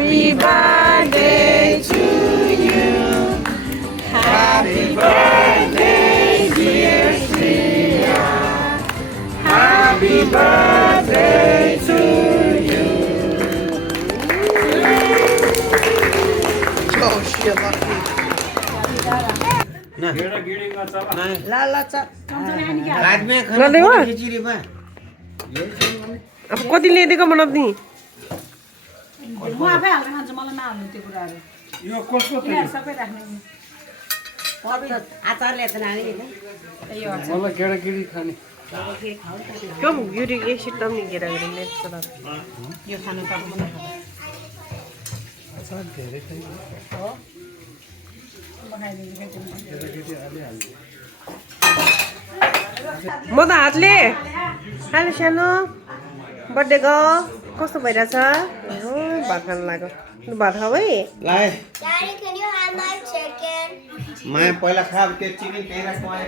Happy birthday to you. Happy birthday, dear Sia. Happy birthday to you. Oh, shit, lucky. ला ला चा बाद में ला देवा? खाना खिचड़ी बा अब कति ल्याइदिएको मलाई नि म आफै हाल्न खान्छु मलाई नहाल्नु त्यो कुराहरू यो कसको किन सबै राख्ने आचार ल्याएको नानी त्यही हो मलाई केटाकेटी खाने कम युरिक एसिड त पनि केटाकेटी नेक्स्ट त यो खानु त पनि अचार धेरै खाइ हो बनाइदिन्छु केटाकेटी हालिहाल्छ म त हातले हेलो सानो बर्थडे ग कस्तो भइरहेछ भात खानु लाग्यो भात खाऊ है लाए Daddy, can you have my chicken? मैं पहिला खा त्यो चिकन तेरा खुवाए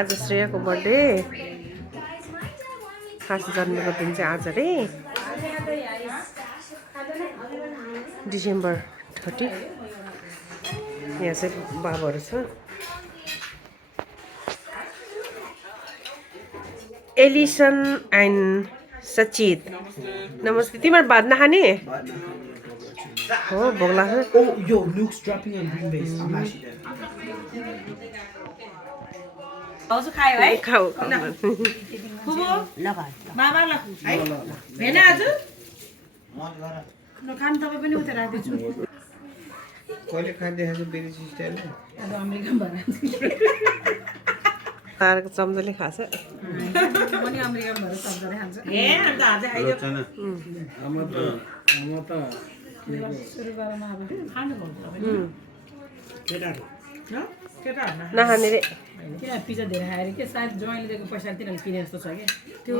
आज श्रेयाको बर्थडे खास जन्मेको दिन चाहिँ आज रे डिसेम्बर 30 यहाँ चाहिँ बाबाहरू छ एलिसन एन्ड सचित नमस्ते तिमीहरू भात नखाने हो भोक लाग्छ Oh, yo, Nuke's dropping on Green Base. I'm actually dead. भाउजू खायो है खाऊ फुबु बाबा ल है भेना आज न खानु तपाईँ पनि उता राख्दैछु कहिले खाँदै खान्छ बेरी सिस्टरले आज अमेरिका भएर तारको चम्चले खान्छ म पनि अमेरिका भएर सबैले खान्छ ए अन्त आज आइयो आमा त सुरु गरौँ अब खानु भयो तपाईँ केटाहरू न केटाहरु नखाने रे किन पिज्जा धेरै खाएर के सायद ज्वाइँले दिएको पैसा तिनीहरूले किने जस्तो छ कि त्यो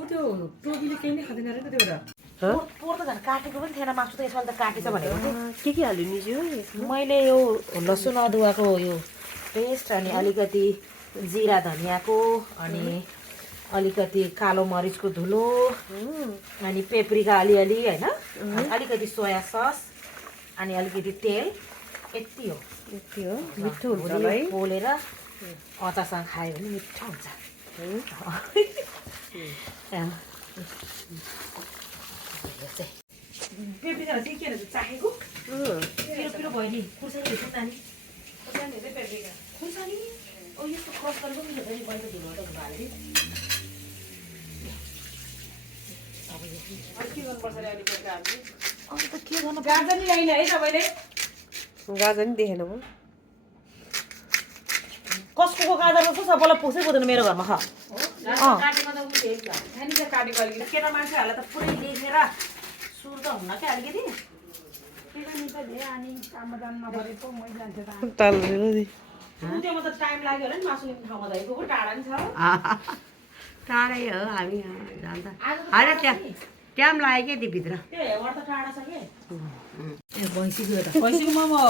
ऊ त्यो टोपीले केही नै खाँदैन रहेछ त्यो पोहोर त झन् काटेको पनि थिएन मासु त यसपालि त काटेछ भनेको के हाल्यो नि जो मैले यो लसुन अदुवाको यो पेस्ट अनि अलिकति जिरा धनियाँको अनि अलिकति कालो मरिचको धुलो अनि पेप्रिका अलिअलि होइन अलिकति सोया सस अनि अलिकति तेल यति हो यति हो मिठो हुन्छ होला है पोलेर अचारसँग खायो भने मिठो हुन्छ पेप्रिका चाहिँ के रहेछ चाहेको पिरो पिरो भयो नि खुर्सानी भेट्नु नानी खुर्सानी हेर्दै पेप्रिका खुर्सानी ओ यस्तो क्रस गरेको पनि हुन्छ नि पहिला धुलो त हाल्दै अब के गर्नुपर्छ रे अहिले पेप्रिका हाल्दै अन्त के गर्नु गाजर नि ल्याइन है तपाईँले गाजर नि देखेन म कसको गाजर कस्तो छ मलाई पुछै पुग्दैन मेरो घरमा ख केटा मान्छेहरूलाई त पुरै लेखेर सुर त हुन्न क्या अलिकति त्योमा त टाइम लाग्यो होला नि मासु ल्याउने ठाउँमा त को टाढा नि छ टाढै हो हामी जान्छ होइन त्यहाँ त्यहाँ पनि लाग्यो क्या भित्र त्यो हेवर त टाढा छ के भैँसीको त भैँसीको मोमो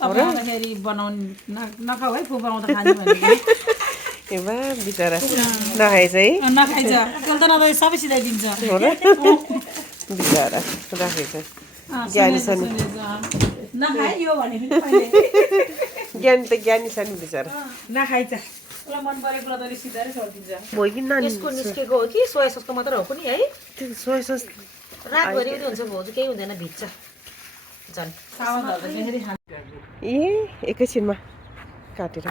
तपाईँ आउँदाखेरि बनाउनु नखाऊ है फुपा आउँदा खानु भने ए बा बिचरा नखाएछ है नखाइन्छ त्यसले त नभए सबै सिधाइदिन्छ हो र बिचरा राखेछ ज्ञानी छ नि नखाए यो भने पनि ज्ञानी त ज्ञानी छ नि बिचरा नखाइन्छ उसलाई मन परेको कुरा त सिधारै छोडिदिन्छ भयो कि नानी यसको निस्केको हो कि सोया ससको मात्र हो पनि है त्यो सोया सस रातभरि उयो हुन्छ भाउजू केही हुँदैन भिज्छ झन् ए एकैछिनमा काटेर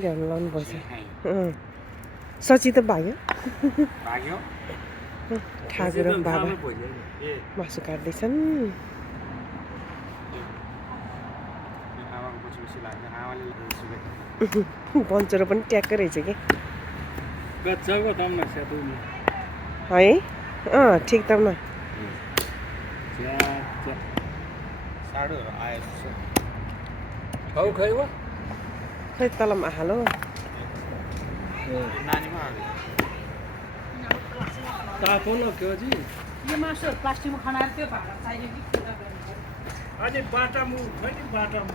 ल्याउनु लाउनु पर्छ सची त भाग्यो ठाकुर बाबा मासु काट्दैछन् बल्चरो पनि ट्याक्कै रहेछ कि गच्चाको दाममा स्याटो है ठिक दाममा साडो आयो खाउ खै वा खै तलमा हालो नानीमा हाल्यो तातो न के जी यो मासु प्लास्टिकमा खनाएर त्यो भाडा चाहियो कि अझै बाटामु खै नि बाटामु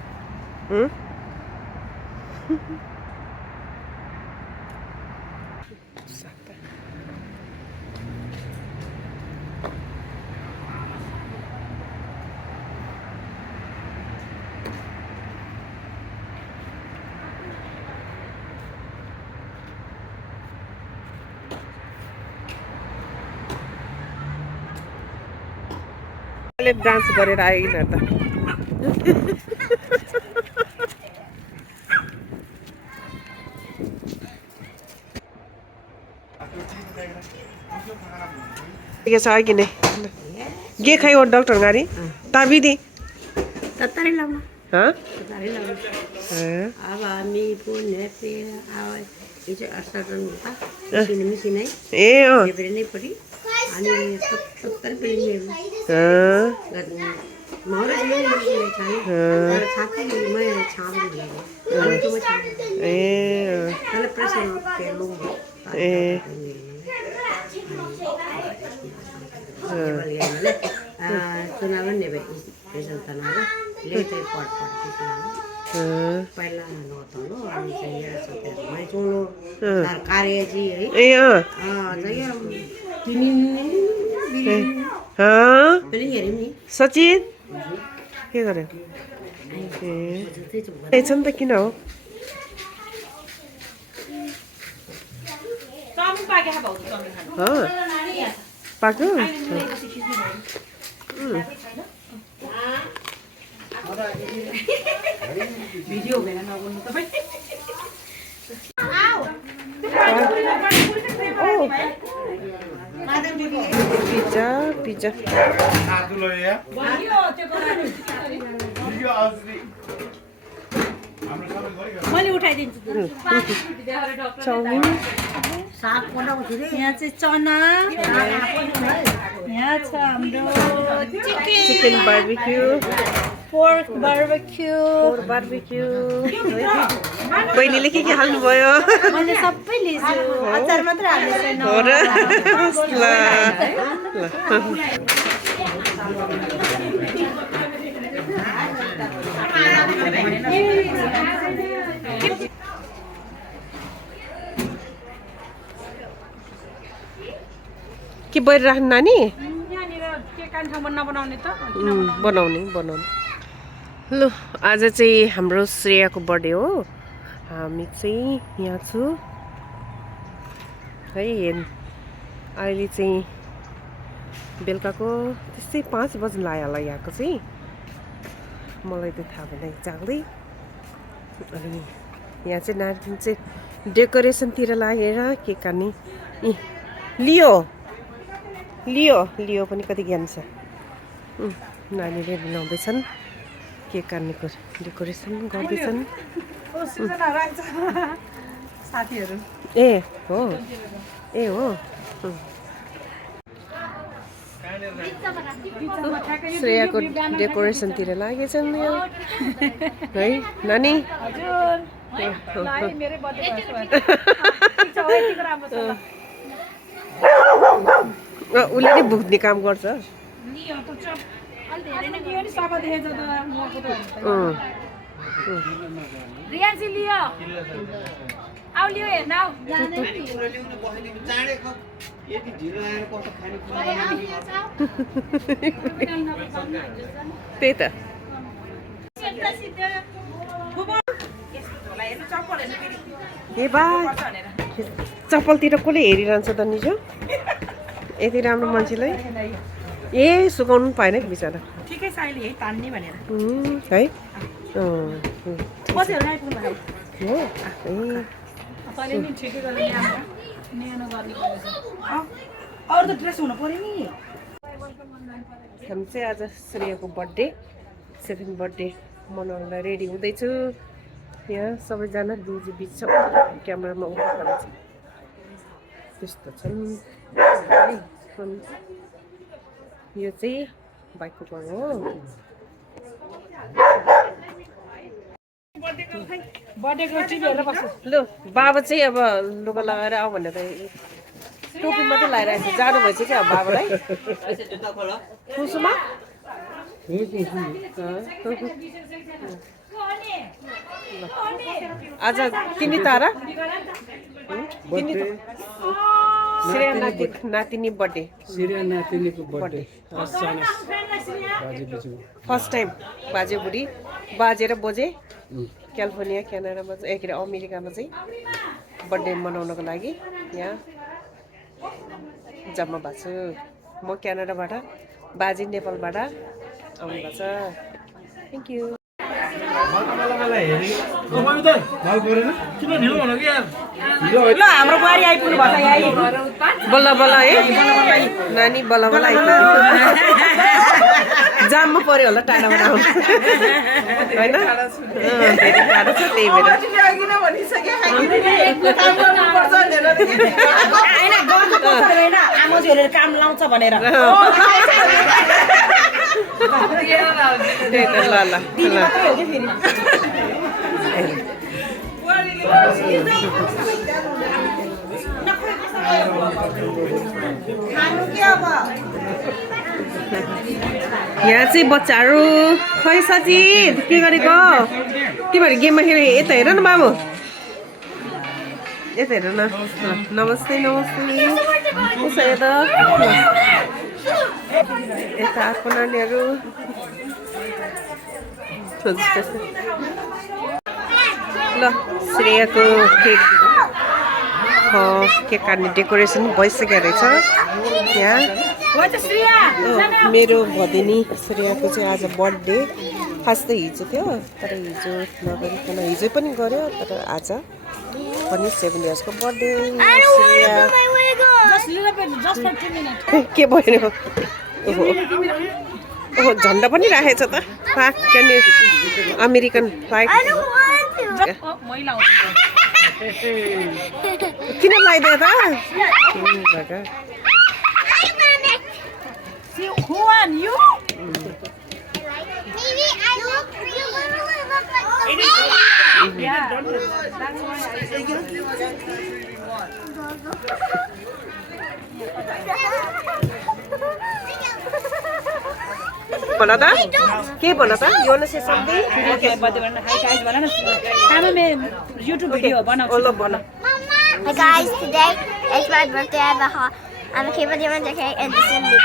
ले डान्स गरेर आयो यिनीहरू त के छ कि नै गे खाइ ओ डॉक्टर गाडी ताबी दे ततारी लाउन ह ततारी लाउन अब हामी पुण्यते आवे हिजो असाधन हुँदा मिसिन है ए अ फेरि नै परि अनि 70 पनि माउरा पनि छाने तर छापी मैले छाप्नु दिएको अनि त्यो छाप्नु ए तर प्रेसर पेलो ए चुनावन नेबे प्रेसर तनाव लेते पट पहिला नहोतलो अनि चाहिँ यहाँ सतेर मै चोलो सरकारी है ए अ जग्गा तिमी ह पनि हेर्यौ नि सचिन के गर्यो ए छन् त किन हो चाउमिन पाके खा भाउजू चाउमिन खानु पाक्यो भिडियो भेला नबोल्नु तपाईँ पिज्जा पिज्जा मैले उठाइदिन्छु चाउमिन साग बनाउँछु रे यहाँ चाहिँ चना यहाँ छ हाम्रो chicken barbecue pork barbecue barbecue बहिनीले के हाल्नुभयो मैले सबै लिन्छु अचार मात्र हाल्ने छैन हो र ल के बरिराख्नु नानी यहाँनिर के कान ठाउँमा नबनाउने त बनाउने लु आज चाहिँ हाम्रो श्रेयाको बर्थडे हो हामी चाहिँ यहाँ छु है अहिले चाहिँ बेलुकाको त्यस्तै 5 बजी लाग्यो होला यहाँको चाहिँ मलाई त थाहा भएन एक्ज्याक्टली अनि यहाँ चाहिँ नानी चाहिँ डेकोरेसनतिर लागेर केक काट्ने लियो पनि कति ज्ञान छ नानीले बनाउँदैछन् केक काट्नेको डेकोरेसन गर्दैछन् साथीहरू ए हो श्रेयाको डेकोरेसनतिर लागेछन् यहाँ है नानी मेरै उसले नै बुझ्ने काम गर्छ रियान्सी लियो आउ लियो हेर्न आउ त्यही त ए बा चप्पलतिर कसले हेरिरहन्छ त निजो यति राम्रो मान्छेलाई ए सुकाउनु पनि पाएन कि बिचरा ठिकै छ अहिले है तान्ने भनेर है बसेर आइपुग्नु भयो हो तैँले नि ठिकै गरेर न्यानो गर्ने अरू त ड्रेस हुनु पऱ्यो नि हामी चाहिँ आज श्रेयाको बर्थडे 7th बर्थडे मनाउनलाई रेडी हुँदैछु यहाँ सबैजना बिच छ क्यामेरामा उठाएको छ त्यस्तो छन् यो चाहिँ बाइकको घर हो लु बाबा चाहिँ अब लुगा लगाएर आऊ भनेर टोपी मात्रै लगाइरहेको छ जानु भएछ क्या बाबालाई कुसुमा आज तिमी तारा श्रेया नातिनी बर्थडे फर्स्ट टाइम बाजे बुढी बाजे र बोजे क्यालिफोर्निया क्यानाडामा चाहिँ के अरे अमेरिकामा चाहिँ बर्थडे मनाउनको लागि यहाँ जम्मा भएको छु म क्यानाडाबाट बाजे नेपालबाट आउनुभएको छ थ्याङ्क यू किन ढिलो हुनु कि यार ल हाम्रो बुहारी आइपुग्नु भएको छ यही बल्ल बल्ल है नानी बल्ल बल्ल आइपुग्यो जाममा पर्यो होला टाढामा आउनु होइन धेरै टाढो छ त्यही भएर आमा छोरीले काम लाउँछ भनेर त्यही त ल ल ल यहाँ चाहिँ बच्चाहरू खै सजिद के गरेको तिमीहरू गेममा खेल यता हेर न बाबु यता हेर न नमस्ते नमस्ते उसो यता यता अर्को नानीहरू ल श्रेयाको केक काट्ने डेकोरेसन भइसकेको रहेछ यहाँ मेरो भदिनी श्रेयाको चाहिँ आज बर्थडे खास त हिजो थियो तर हिजो नगरिकन हिजो पनि गऱ्यो तर आज पनि 7 इयर्सको बर्थडे के भयो ओहो झन्डा पनि राखेछ त त्यहाँनिर अमेरिकन फ्ल्याग किन लगाइदियो त Who won? You? Maybe I look. You literally look like the Yeah. That's बोला था के बोला था you want to say something Okay, but hi guys, banana. I'm a YouTube video. Banana. बोलो बोलो Hey guys, today it's my birthday. I'm a kid with and this is me.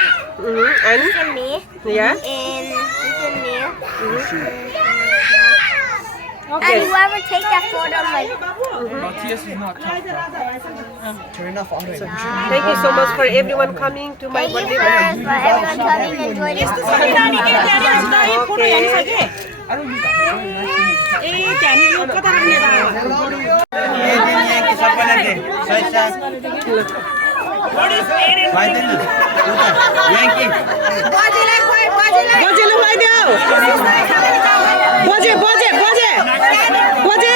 and This is me. yeah And this is me. And whoever takes that photo, like, thank you so much for everyone coming to my thank you birthday for everyone coming and joining us. बजेले खुवाइदेऊ बजे बजे बजे बजे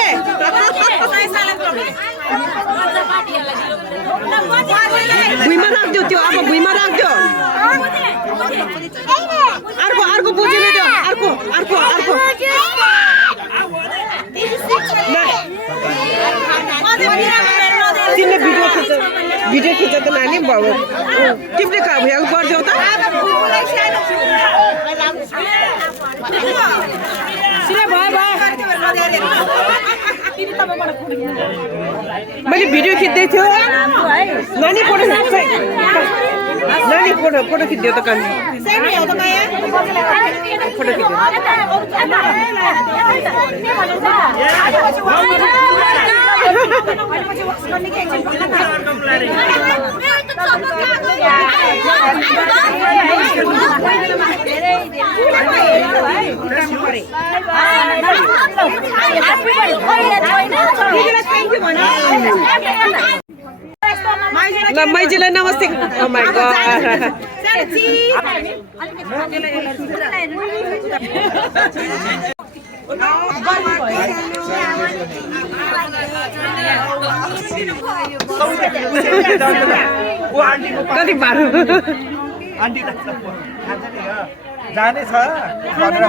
भुइँमा राख्दियो त्यो अब भुइँमा राख्दियो अर्को अर्को बोजेले दियो अर्को अर्को अर्को तिमीले भिडियो खिच्छ त नानी बाबु तिमीले हेल्प गरिदेऊ त मैले भिडियो खिच्दै थियो नानी फोटो नानी फोटो खिच्दियो त कानी फोटो खिच्दियो ल मैजीलाई नमस्ते ओ माय गॉड कति पारो जाने छ हजुर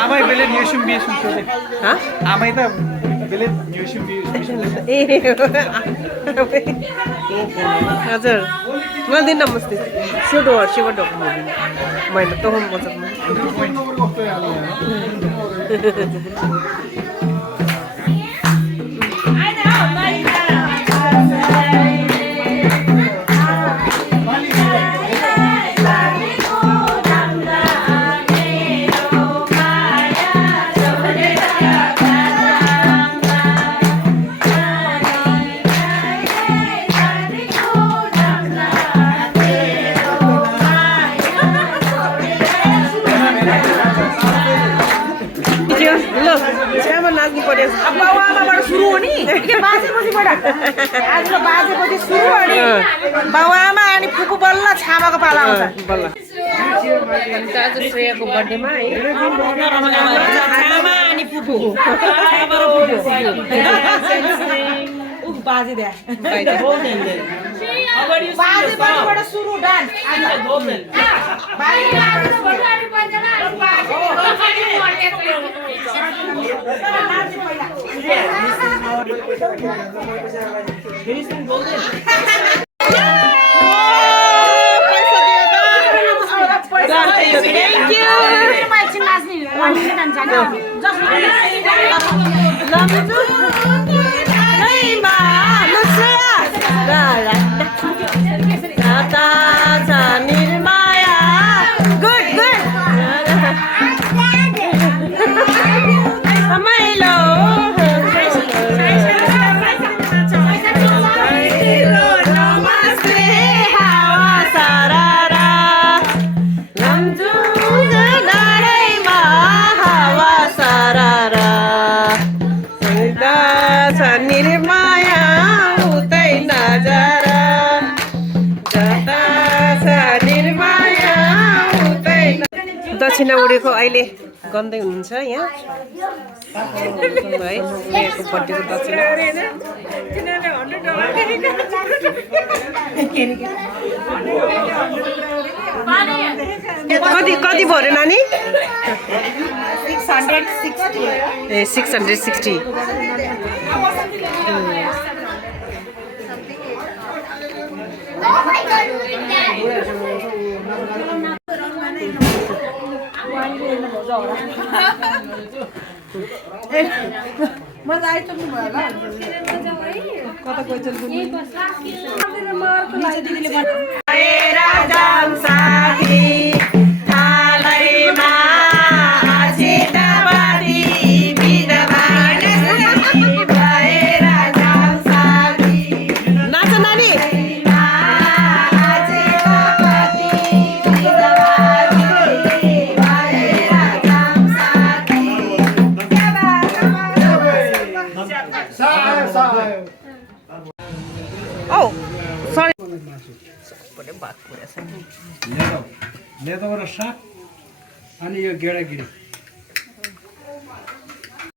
आमै बेले यसुम बेसुम हाँ आमै त Bilip, Newsham views. ए हजुर मलाई दिन नमस्ते शिव डोक मैले त हम बचत ल छ्यामा नाच्नु पर्यो अब बाबुआमाबाट सुरु हो नि के बाजेपछिबाट आज बाजेपछि सुरु हो नि बाबुआमा अनि फुपू बल्ल छामाको पाला आउँछ बल्ल आज श्रेयाको बर्थडेमा है छामा अनि फुपू छामा र फुपू बाजे द्या बाजेपछिबाट सुरु डान्स दक्षिणा उडेको अहिले गन्दै हुनुहुन्छ यहाँ है मेरो बर्थडेको दक्षिणा कति भयो अरे नानी 660 ए 660 Oh, sorry. लेदो र साग अनि यो गेडागिरी